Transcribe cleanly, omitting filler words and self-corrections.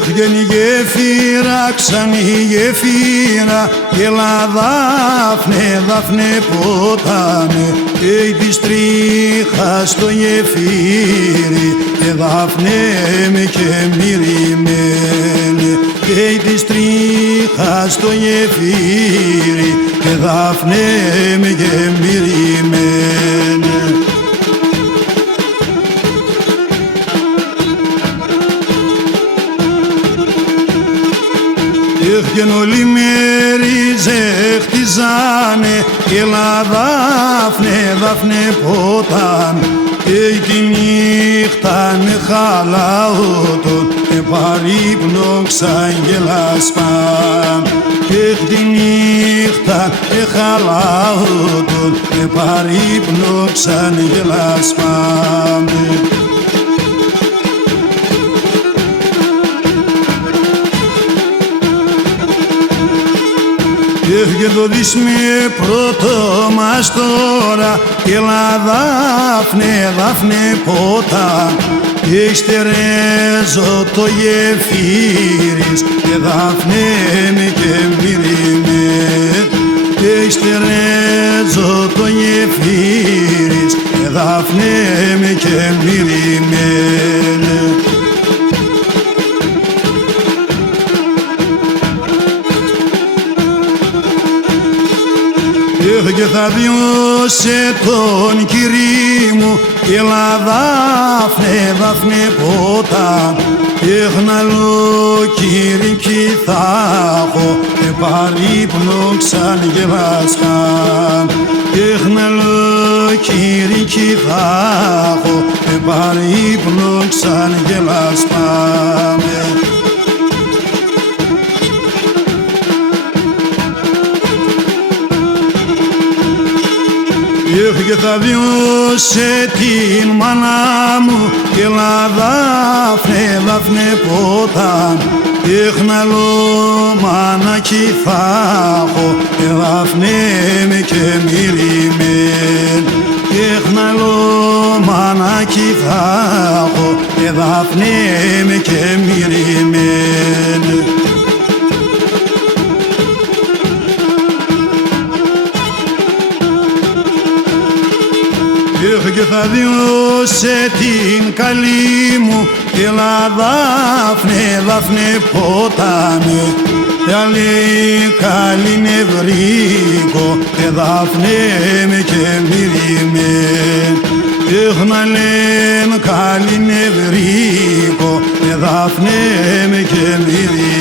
Βγαίνει γέφυρα, ξανή γέφυρα, έλα Δάφνε, Δάφνε ποτάμε, της τρίχα στο γεφύρι, Δάφνε με και μυριμένε, της τρίχα στο γεφύρι, Δάφνε με και μυριμένε. Κι όλοι μεριζε χτιζάνε, έλα Δάφνε, Δάφνε ποταν, τη νύχτα με χαλαότον, παρύπνο ξαγγελάσπαν. Τη νύχτα με χαλαότον, παρύπνο ξαγγελάσπαν. Και το δεις με πρώτο μας τώρα, έλα Δάφνε, Δάφνε ποτα, και στερέζω το γεφύρις, και Δάφνε με και μυριμένε, και στερέζω το γεφύρις, και Δάφνε με και μυριμένε. Και θα βιώσε τον Κυρί μου, έλα Δάφνε, Δάφνε ποτα, έχναλο Κύρικι θα έχω, παρύπνο ξαγγελάσπαν. Έχναλο Κύρικι θα έχω, παρύπνο ξαγγελάσπαν. Και θα βιώσε την μάνα μου, έλα Δάφνε, Δάφνε ποτα, έχναλο μάνακι θα έχω, Δάφνε με και μυριμέν. Έχναλο μάνακι θα έχω, Δάφνε με και μυριμέν. Και θα διώσε την καλή μου, έλα Δάφνε, Δάφνε ποτάμε, άλλη καλή νευρίκο, Δάφνε με και μυριμέν. Έχναλεν καλή νευρίκο, Δάφνε με και μυριμέν.